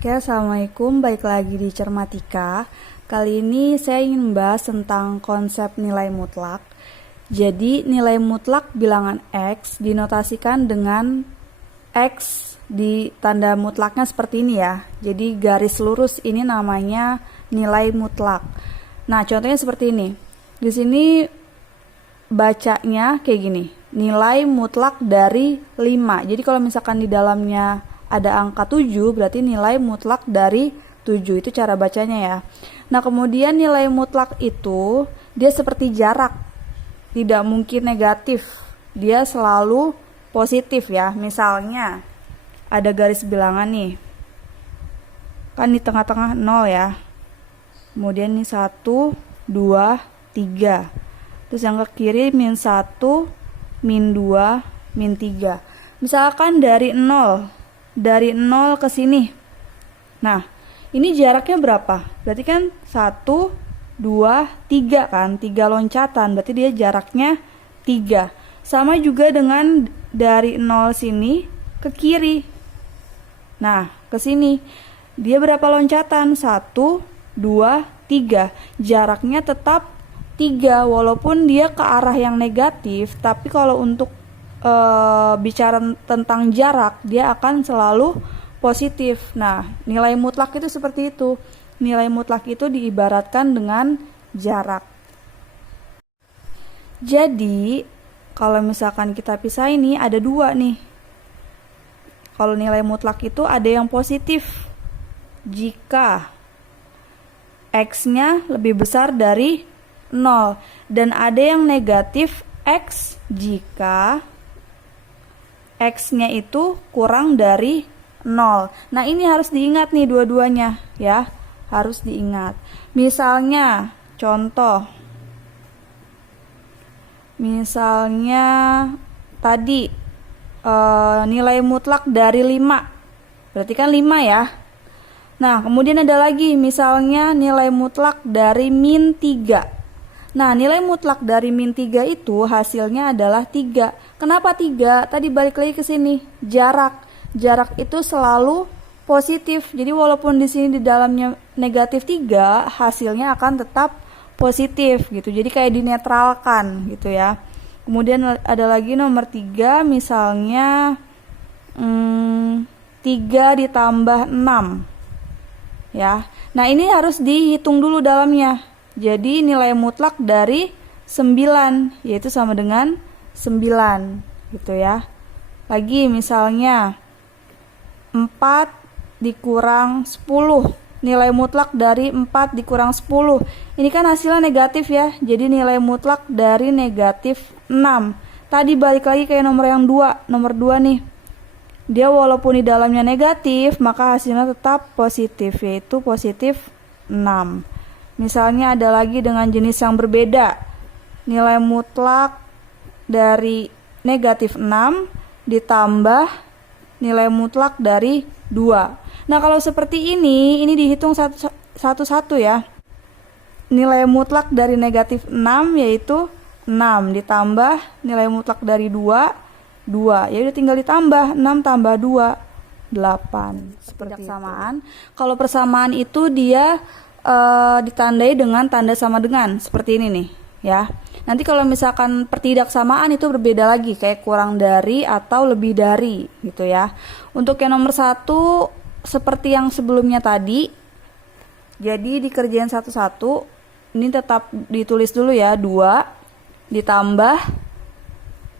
Oke, Assalamualaikum, baik lagi di Cermatika. Kali ini saya ingin membahas tentang konsep nilai mutlak. Jadi, nilai mutlak bilangan X dinotasikan dengan X di tanda mutlaknya seperti ini ya. Jadi, garis lurus ini namanya nilai mutlak. Nah, contohnya seperti ini. Di sini bacanya kayak gini. Nilai mutlak dari 5. Jadi, kalau misalkan di dalamnya ada angka 7, berarti nilai mutlak dari 7. Itu cara bacanya ya. Nah, kemudian nilai mutlak itu dia seperti jarak. Tidak mungkin negatif. Dia selalu positif ya. Misalnya ada garis bilangan nih. Kan di tengah-tengah 0 ya. Kemudian ini 1, 2, 3. Terus yang ke kiri min 1, min 2, min 3. Misalkan dari 0 ke sini. Nah, ini jaraknya berapa? Berarti kan 1, 2, 3 kan? 3 loncatan, berarti dia jaraknya 3. Sama juga dengan dari 0 sini ke kiri. Nah, ke sini. Dia berapa loncatan? 1, 2, 3. Jaraknya tetap 3, walaupun dia ke arah yang negatif, tapi kalau untuk bicara tentang jarak, dia akan selalu positif. Nah, nilai mutlak itu seperti itu. Nilai mutlak itu diibaratkan dengan jarak. Jadi, kalau misalkan kita pisah ini ada 2 nih. Kalau nilai mutlak itu ada yang positif jika X-nya lebih besar dari 0, dan ada yang negatif X jika X-nya itu kurang dari 0. Nah, ini harus diingat nih dua-duanya ya. Harus diingat. Misalnya, contoh. Misalnya tadi nilai mutlak dari 5. Berarti kan 5 ya. Nah, kemudian ada lagi misalnya nilai mutlak dari min 3. Nah, nilai mutlak dari min 3 itu hasilnya adalah 3. Kenapa 3? Tadi balik lagi ke sini. Jarak. Jarak itu selalu positif. Jadi walaupun di sini di dalamnya negatif 3, hasilnya akan tetap positif gitu. Jadi kayak dinetralkan gitu ya. Kemudian ada lagi nomor 3, misalnya 3 ditambah 6. Ya. Nah, ini harus dihitung dulu dalamnya. Jadi nilai mutlak dari 9, yaitu sama dengan 9 gitu ya. Lagi misalnya 4 dikurang 10. Nilai mutlak dari 4 dikurang 10. Ini kan hasilnya negatif ya. Jadi nilai mutlak dari negatif 6. Tadi balik lagi kayak nomor yang 2. Nomor 2 nih. Dia walaupun di dalamnya negatif, maka hasilnya tetap positif, yaitu positif 6. Misalnya ada lagi dengan jenis yang berbeda. Nilai mutlak dari negatif 6 ditambah nilai mutlak dari 2. Nah, kalau seperti ini dihitung satu-satu ya. Nilai mutlak dari negatif 6 yaitu 6 ditambah nilai mutlak dari 2, 2. Ya udah tinggal ditambah 6 tambah 2, 8. Seperti persamaan. Kalau persamaan itu dia ditandai dengan tanda sama dengan seperti ini nih ya. Nanti kalau misalkan pertidaksamaan itu berbeda lagi, kayak kurang dari atau lebih dari gitu ya. Untuk yang nomor 1 seperti yang sebelumnya tadi, jadi dikerjain satu-satu. Ini tetap ditulis dulu ya, 2 ditambah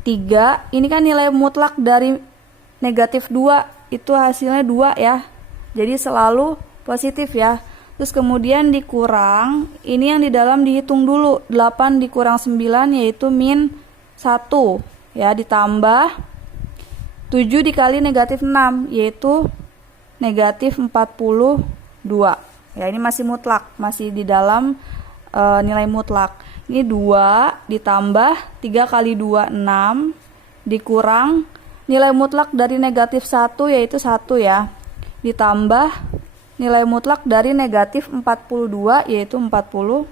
3. Ini kan nilai mutlak dari negatif 2, itu hasilnya 2 ya. Jadi selalu positif ya. Terus kemudian dikurang, ini yang di dalam dihitung dulu. 8 dikurang 9 yaitu min 1 ya, ditambah 7 dikali negatif 6 yaitu negatif 42. Ya, ini masih mutlak, masih di dalam nilai mutlak. Ini 2 ditambah 3 kali 2 6 dikurang nilai mutlak dari negatif 1 yaitu 1 ya, ditambah nilai mutlak dari negatif 42 yaitu 42.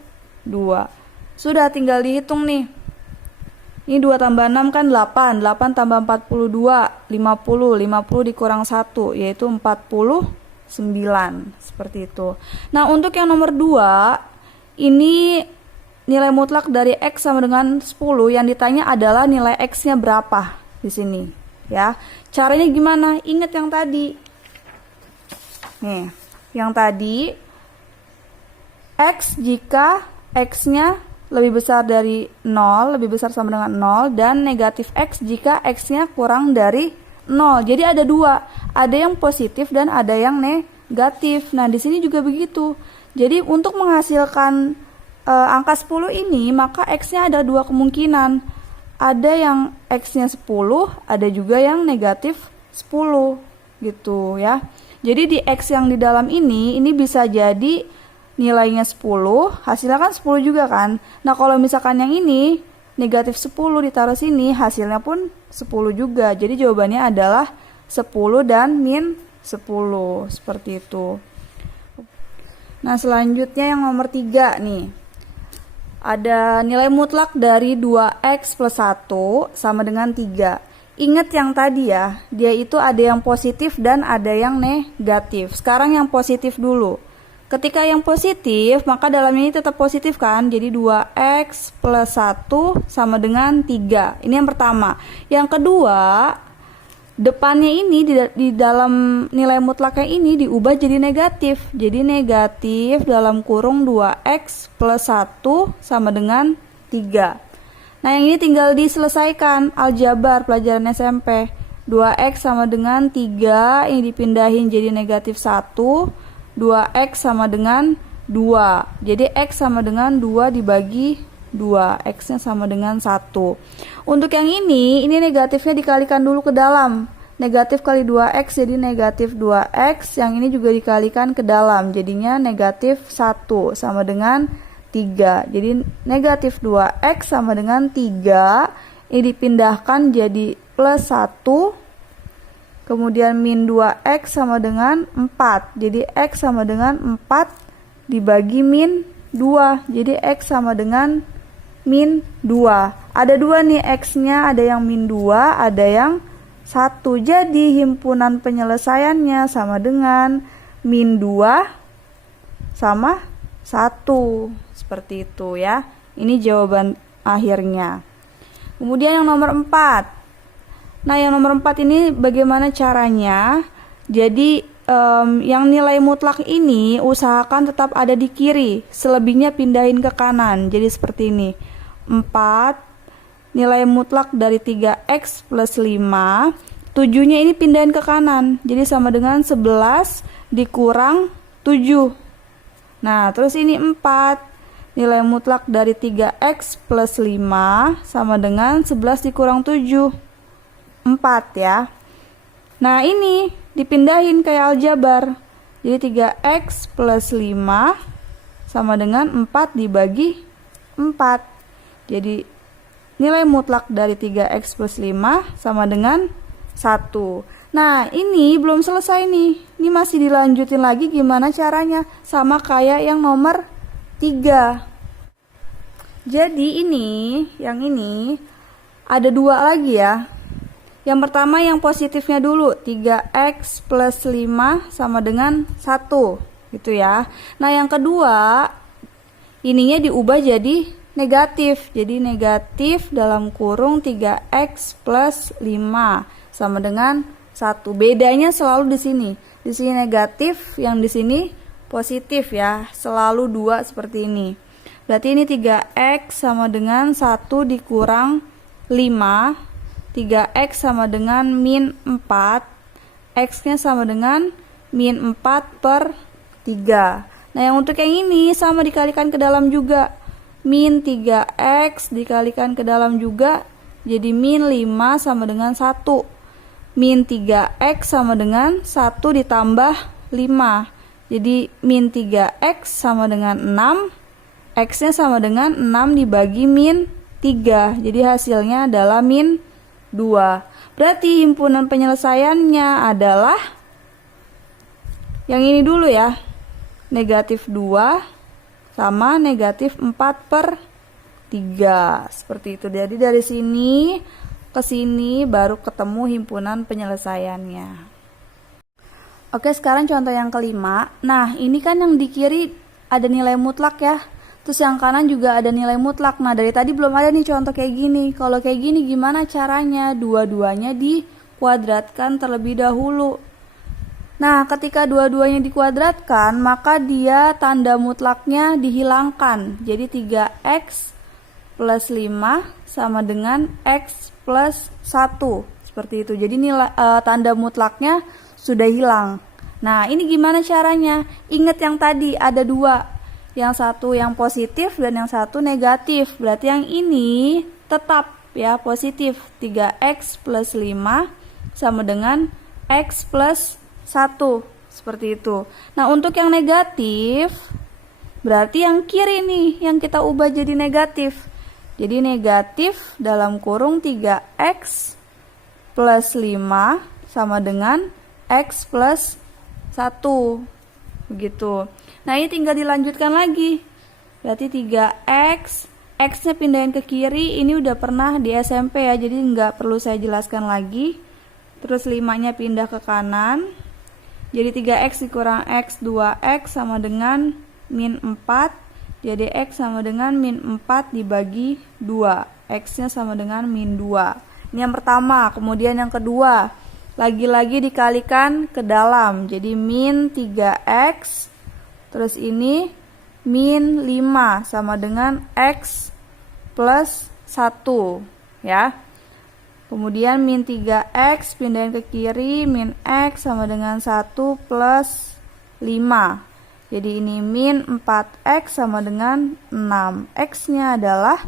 Sudah tinggal dihitung nih. Ini 2 tambah 6 kan 8. 8 tambah 42, 50. 50 dikurang 1 yaitu 41. 9, seperti itu. Nah, untuk yang nomor 2, ini nilai mutlak dari X sama dengan 10, yang ditanya adalah nilai X-nya berapa di sini, ya. Caranya gimana? Ingat yang tadi. Nih, yang tadi X jika X-nya lebih besar dari 0, lebih besar sama dengan 0, dan negatif X jika X-nya kurang dari 0. Jadi ada dua, ada yang positif dan ada yang negatif. Nah, di sini juga begitu. Jadi untuk menghasilkan angka 10 ini, maka X-nya ada dua kemungkinan. Ada yang X-nya 10, ada juga yang negatif 10, gitu ya. Jadi di X yang di dalam ini bisa jadi nilainya 10, hasilnya kan 10 juga kan. Nah, kalau misalkan yang ini negatif 10 ditaruh sini, hasilnya pun 10 juga. Jadi jawabannya adalah 10 dan min 10, seperti itu. Nah, selanjutnya yang nomor 3 nih. Ada nilai mutlak dari 2X plus 1 sama dengan 3. Ingat yang tadi ya, dia itu ada yang positif dan ada yang negatif. Sekarang yang positif dulu. Ketika yang positif, maka dalamnya ini tetap positif kan? Jadi 2X plus 1 sama dengan 3. Ini yang pertama. Yang kedua, depannya ini di dalam nilai mutlaknya ini diubah jadi negatif. Jadi negatif dalam kurung 2X plus 1 sama dengan 3. Nah, yang ini tinggal diselesaikan aljabar pelajaran SMP. 2X sama dengan 3, ini dipindahin jadi negatif 1. 2X sama dengan 2. Jadi X sama dengan 2 dibagi 2. X-nya sama dengan 1. Untuk yang ini negatifnya dikalikan dulu ke dalam. Negatif kali 2X jadi negatif 2X. Yang ini juga dikalikan ke dalam. Jadinya negatif 1 sama dengan 3. Jadi negatif 2X sama dengan 3. Ini dipindahkan jadi plus 1. Kemudian min 2X sama dengan 4. Jadi X sama dengan 4 dibagi min 2. Jadi X sama dengan min 2. Ada dua nih X-nya, ada yang min 2, ada yang 1. Jadi himpunan penyelesaiannya sama dengan min 2 sama 1. Seperti itu ya. Ini jawaban akhirnya. Kemudian yang nomor 4. Nah, yang nomor 4 ini bagaimana caranya? Jadi yang nilai mutlak ini usahakan tetap ada di kiri, selebihnya pindahin ke kanan. Jadi seperti ini. 4 nilai mutlak dari 3X plus 5, 7-nya ini pindahin ke kanan. Jadi sama dengan 11 dikurang 7. Nah, terus ini 4 nilai mutlak dari 3X plus 5 sama dengan 11 dikurang 7. 4 ya. Nah, ini dipindahin kayak aljabar. Jadi 3X plus 5 sama dengan 4 dibagi 4. Jadi nilai mutlak dari 3X plus 5 sama dengan 1. Nah, ini belum selesai nih. Ini masih dilanjutin lagi gimana caranya. Sama kayak yang nomor 3. Jadi yang ini ada dua lagi ya. Yang pertama yang positifnya dulu, 3X plus 5 sama dengan 1, gitu ya. Nah, yang kedua, ininya diubah jadi negatif. Jadi negatif dalam kurung 3X plus 5 sama dengan 1. Bedanya selalu di sini. Di sini negatif, yang di sini positif ya. Selalu 2 seperti ini. Berarti ini 3X sama dengan 1 dikurang 5. 3X sama dengan min 4, X-nya sama dengan min 4 per 3. Nah, yang untuk yang ini sama dikalikan ke dalam juga. Min 3X dikalikan ke dalam juga, jadi min 5 sama dengan 1. Min 3X sama dengan 1 ditambah 5. Jadi min 3X sama dengan 6, X-nya sama dengan 6 dibagi min 3. Jadi hasilnya adalah min 2. Berarti himpunan penyelesaiannya adalah yang ini dulu ya. Negatif 2 sama negatif 4 per 3. Seperti itu. Jadi dari sini ke sini baru ketemu himpunan penyelesaiannya. Oke, sekarang contoh yang kelima. Nah, ini kan yang di kiri ada nilai mutlak ya. Terus yang kanan juga ada nilai mutlak. Nah, dari tadi belum ada nih contoh kayak gini. Kalau kayak gini gimana caranya? Dua-duanya dikuadratkan terlebih dahulu. Nah, ketika dua-duanya dikuadratkan, maka dia tanda mutlaknya dihilangkan. Jadi 3x plus 5 sama dengan x plus 1. Seperti itu. Jadi nilai tanda mutlaknya sudah hilang. Nah, ini gimana caranya? Ingat yang tadi ada dua. Yang satu yang positif dan yang satu negatif. Berarti yang ini tetap ya positif. 3x plus 5 sama dengan x plus 1. Seperti itu. Nah, untuk yang negatif berarti yang kiri nih yang kita ubah jadi negatif. Jadi negatif dalam kurung 3x plus 5 sama dengan x plus 1. Begitu. Nah, ini tinggal dilanjutkan lagi. Berarti 3x, x-nya pindahin ke kiri, ini udah pernah di SMP ya, jadi nggak perlu saya jelaskan lagi. Terus 5-nya pindah ke kanan. Jadi 3x dikurang x, 2x sama dengan min 4. Jadi x sama dengan min 4 dibagi 2. X-nya sama dengan min 2. Ini yang pertama. Kemudian yang kedua, lagi-lagi dikalikan ke dalam. Jadi min 3x. Terus ini min 5 sama dengan x plus 1. Ya. Kemudian min 3x pindahin ke kiri, min x sama dengan 1 plus 5. Jadi ini min 4x sama dengan 6. X-nya adalah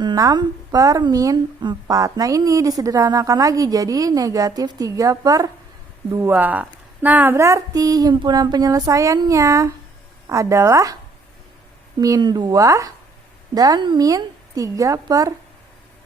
6 per min 4. Nah, ini disederhanakan lagi jadi negatif 3 per 2. Nah, berarti himpunan penyelesaiannya adalah min 2 dan min 3 per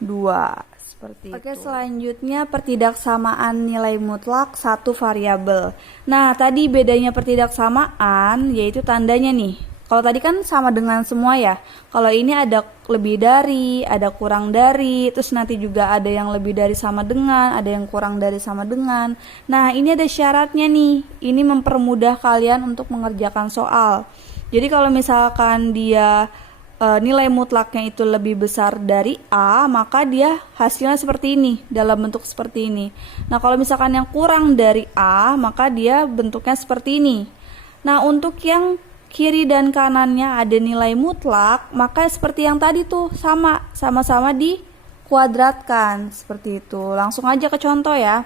2. Seperti Oke, itu. Selanjutnya pertidaksamaan nilai mutlak satu variabel. Nah, tadi bedanya pertidaksamaan yaitu tandanya nih. Kalau tadi kan sama dengan semua ya. Kalau ini ada lebih dari, ada kurang dari, terus nanti juga ada yang lebih dari sama dengan, ada yang kurang dari sama dengan. Nah, ini ada syaratnya nih. Ini mempermudah kalian untuk mengerjakan soal. Jadi kalau misalkan dia nilai mutlaknya itu lebih besar dari A, maka dia hasilnya seperti ini, dalam bentuk seperti ini. Nah, kalau misalkan yang kurang dari A, maka dia bentuknya seperti ini. Nah, untuk yang kiri dan kanannya ada nilai mutlak, maka seperti yang tadi tuh sama-sama dikuadratkan seperti itu. Langsung aja ke contoh ya.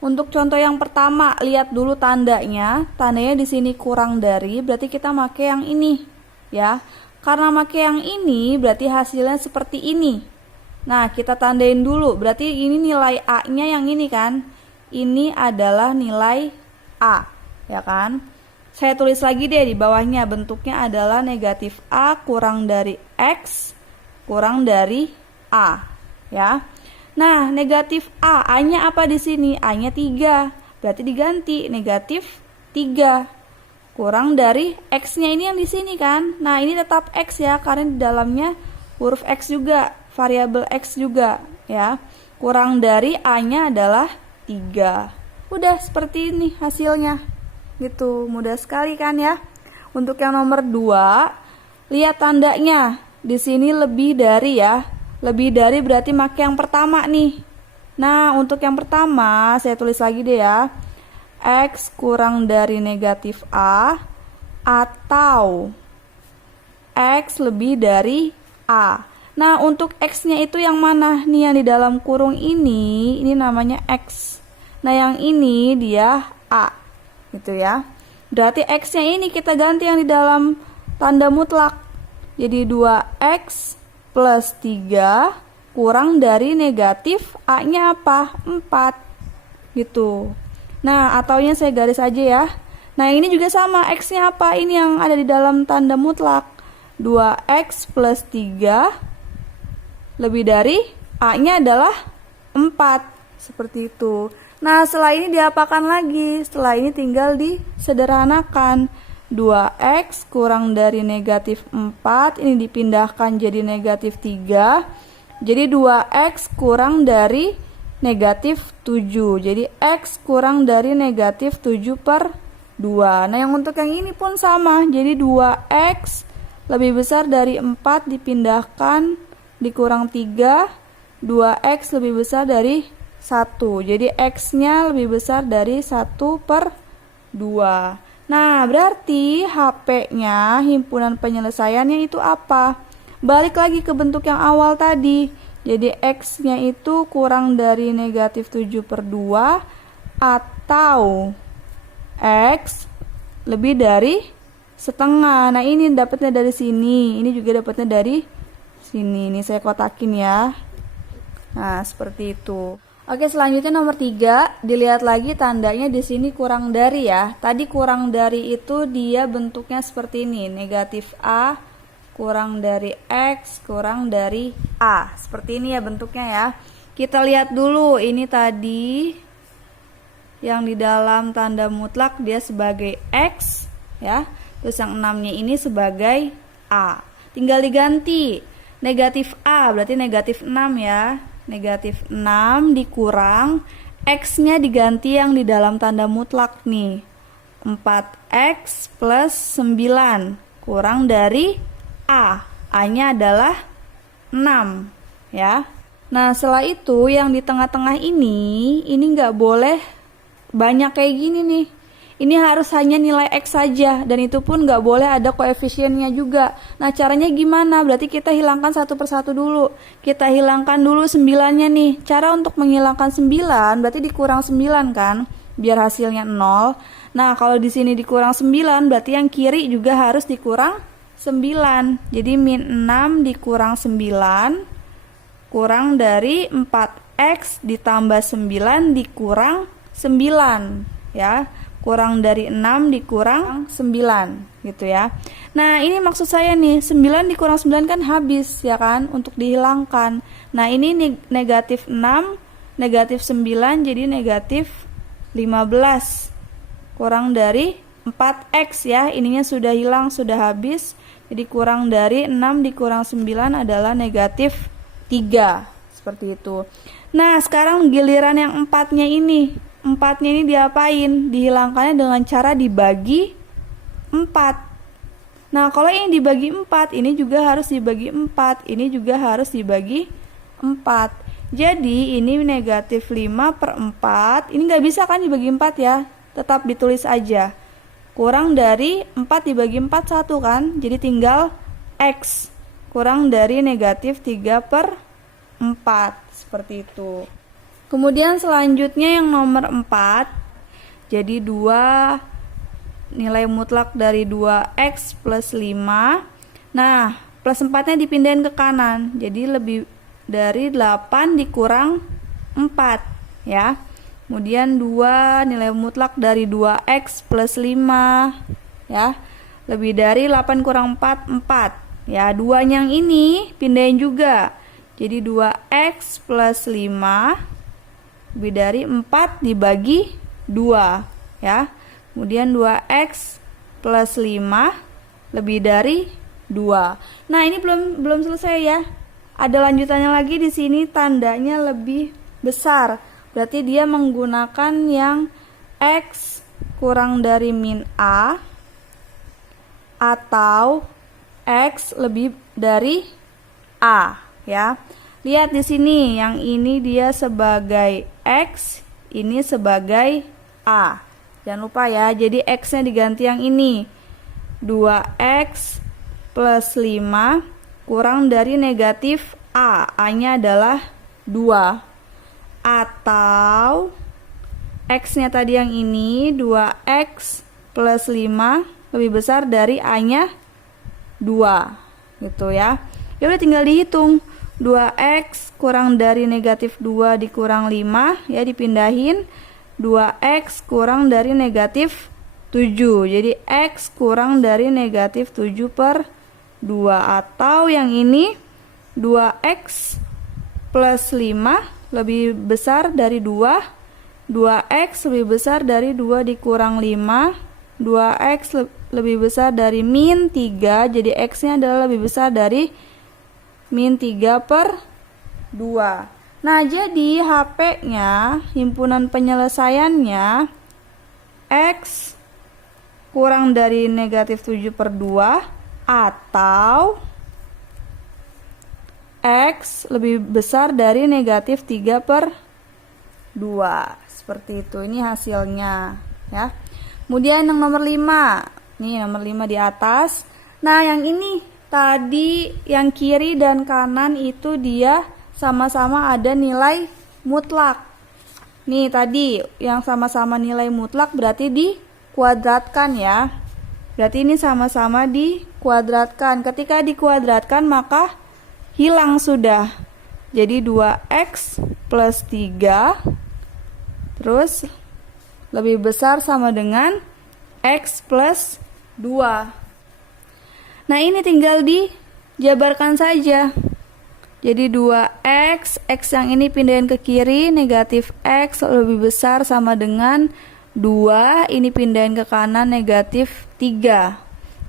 Untuk contoh yang pertama, lihat dulu tandanya. Tandanya di sini kurang dari, berarti kita pakai yang ini ya. Karena pakai yang ini, berarti hasilnya seperti ini. Nah, kita tandain dulu. Berarti ini nilai A-nya yang ini kan. Ini adalah nilai A, ya kan? Saya tulis lagi deh di bawahnya, bentuknya adalah negatif A kurang dari X kurang dari A, ya. Nah, negatif A, A-nya apa di sini? A-nya 3, berarti diganti negatif 3 kurang dari X-nya ini yang di sini kan. Nah, ini tetap X ya, karena di dalamnya huruf X juga, variabel X juga, ya. Kurang dari A-nya adalah 3. Udah seperti ini hasilnya. Gitu, mudah sekali kan ya. Untuk yang nomor 2, lihat tandanya. Di sini lebih dari ya. Lebih dari berarti pakai yang pertama nih. Nah, untuk yang pertama saya tulis lagi deh ya. X kurang dari negatif A atau X lebih dari A. Nah, untuk X-nya itu yang mana? Nih yang di dalam kurung ini namanya X. Nah, yang ini dia A. Gitu ya. Berarti X-nya ini kita ganti yang di dalam tanda mutlak. Jadi 2X plus 3 kurang dari negatif A-nya apa? 4. Gitu. Nah, ataunya saya garis aja ya. Nah, ini juga sama. X-nya apa? Ini yang ada di dalam tanda mutlak. 2X plus 3 lebih dari A-nya adalah 4. Seperti itu. Nah, setelah ini diapakan lagi? Setelah ini tinggal disederhanakan. 2X kurang dari negatif 4, ini dipindahkan jadi negatif 3. Jadi 2X kurang dari negatif 7. Jadi X kurang dari negatif 7 per 2. Nah yang untuk yang ini pun sama. Jadi 2X lebih besar dari 4 dipindahkan dikurang 3. 2X lebih besar dari 1. Jadi X nya lebih besar dari 1 per 2. Nah berarti HP nya himpunan penyelesaiannya itu apa? Balik lagi ke bentuk yang awal tadi. Jadi X nya itu kurang dari negatif 7 per 2 atau X lebih dari setengah. Nah ini dapatnya dari sini, ini juga dapatnya dari sini. Ini saya kotakin ya. Nah seperti itu. Oke, selanjutnya nomor 3, dilihat lagi tandanya di sini kurang dari ya. Tadi kurang dari itu dia bentuknya seperti ini, negatif A kurang dari X kurang dari A. Seperti ini ya bentuknya ya. Kita lihat dulu, ini tadi yang di dalam tanda mutlak dia sebagai X ya. Terus yang 6-nya ini sebagai A. Tinggal diganti. Negatif A berarti negatif 6 ya. Negatif 6 dikurang X-nya diganti yang di dalam tanda mutlak nih. 4X plus 9 kurang dari A. A-nya adalah 6 ya. Nah setelah itu yang di tengah-tengah ini nggak boleh banyak kayak gini nih. Ini harus hanya nilai X saja, dan itu pun nggak boleh ada koefisiennya juga. Nah caranya gimana? Berarti kita hilangkan satu persatu dulu. Kita hilangkan dulu 9-nya nih. Cara untuk menghilangkan 9 berarti dikurang 9 kan, biar hasilnya 0. Nah kalau di sini dikurang 9 berarti yang kiri juga harus dikurang 9. Jadi min 6 dikurang 9 kurang dari 4X ditambah 9 dikurang 9 ya. Kurang dari 6 dikurang 9 gitu ya. Nah ini maksud saya nih, 9 dikurang 9 kan habis ya kan, untuk dihilangkan. Nah ini negatif 6 negatif 9 jadi negatif 15 kurang dari 4X ya. Ininya sudah hilang, sudah habis. Jadi kurang dari 6 dikurang 9 adalah negatif 3. Seperti itu. Nah sekarang giliran yang 4-nya ini. 4-nya ini diapain? Dihilangkannya dengan cara dibagi 4. Nah kalau ini dibagi 4, ini juga harus dibagi 4. Ini juga harus dibagi 4. Jadi ini negatif 5 per 4. Ini nggak bisa kan dibagi 4 ya. Tetap ditulis aja. Kurang dari 4 dibagi 4 1 kan. Jadi tinggal X. Kurang dari negatif 3 per 4. Seperti itu. Kemudian selanjutnya yang nomor 4. Jadi 2 nilai mutlak dari 2X plus 5. Nah plus 4-nya dipindahin ke kanan. Jadi lebih dari 8 dikurang 4 ya. Kemudian 2 nilai mutlak dari 2X plus 5 ya. Lebih dari 8 kurang 4 4 ya. 2 yang ini pindahin juga. Jadi 2X plus 5 lebih dari 4 dibagi 2 ya. Kemudian 2X plus 5 lebih dari 2. Nah ini belum selesai ya. Ada lanjutannya lagi di sini, tandanya lebih besar. Berarti dia menggunakan yang X kurang dari min A atau X lebih dari A ya. Lihat di sini, yang ini dia sebagai X, ini sebagai A. Jangan lupa ya, jadi X-nya diganti yang ini. 2X plus 5 kurang dari negatif A. A-nya adalah 2. Atau X-nya tadi yang ini, 2X plus 5 lebih besar dari A-nya 2. Gitu ya. Ya udah tinggal dihitung. 2X kurang dari negatif 2 dikurang 5 ya, dipindahin. 2X kurang dari negatif 7. Jadi X kurang dari negatif 7 per 2. Atau yang ini 2X plus 5 lebih besar dari 2. 2X lebih besar dari 2 dikurang 5. 2X lebih besar dari min 3. Jadi X nya adalah lebih besar dari min 3 per 2. Nah, jadi HP-nya, himpunan penyelesaiannya, X kurang dari negatif 7/2 atau X lebih besar dari negatif 3/2. Seperti itu, ini hasilnya ya. Kemudian yang nomor 5. Nih nomor 5 di atas. Nah, yang ini tadi yang kiri dan kanan itu dia sama-sama ada nilai mutlak. Nih tadi yang sama-sama nilai mutlak berarti dikuadratkan ya. Berarti ini sama-sama dikuadratkan. Ketika dikuadratkan maka hilang sudah. Jadi 2x plus 3 terus lebih besar sama dengan x plus 2. Nah, ini tinggal dijabarkan saja. Jadi 2x, x yang ini pindahin ke kiri, negatif x lebih besar sama dengan 2, ini pindahin ke kanan, negatif 3.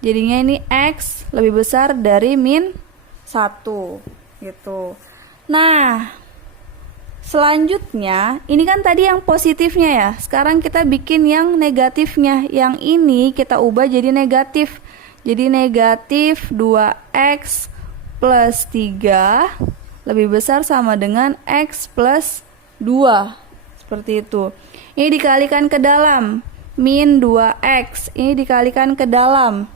Jadinya ini x lebih besar dari min 1 gitu. Nah, selanjutnya ini kan tadi yang positifnya ya. Sekarang kita bikin yang negatifnya. Yang ini kita ubah jadi negatif. Jadi negatif 2x plus 3 lebih besar sama dengan x plus 2. Seperti itu. Ini dikalikan ke dalam, min 2x. Ini dikalikan ke dalam,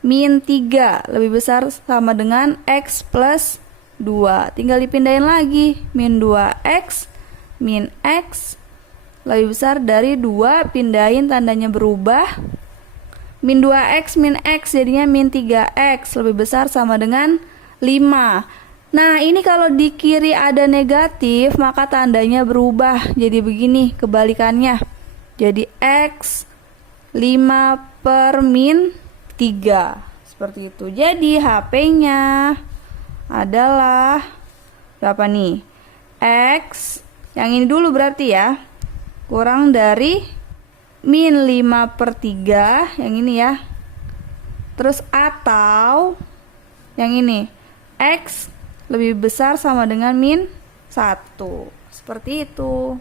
min 3 lebih besar sama dengan x plus 2. Tinggal dipindahin lagi, min 2x min x lebih besar dari 2, pindahin tandanya berubah, min 2x min x jadinya min 3x lebih besar sama dengan 5. Nah, ini kalau di kiri ada negatif maka tandanya berubah jadi begini kebalikannya. Jadi x 5 per min 3. Seperti itu. Jadi HP-nya adalah berapa nih? X yang ini dulu berarti ya, kurang dari min 5/3 yang ini ya. Terus atau yang ini x lebih besar sama dengan min 1. Seperti itu.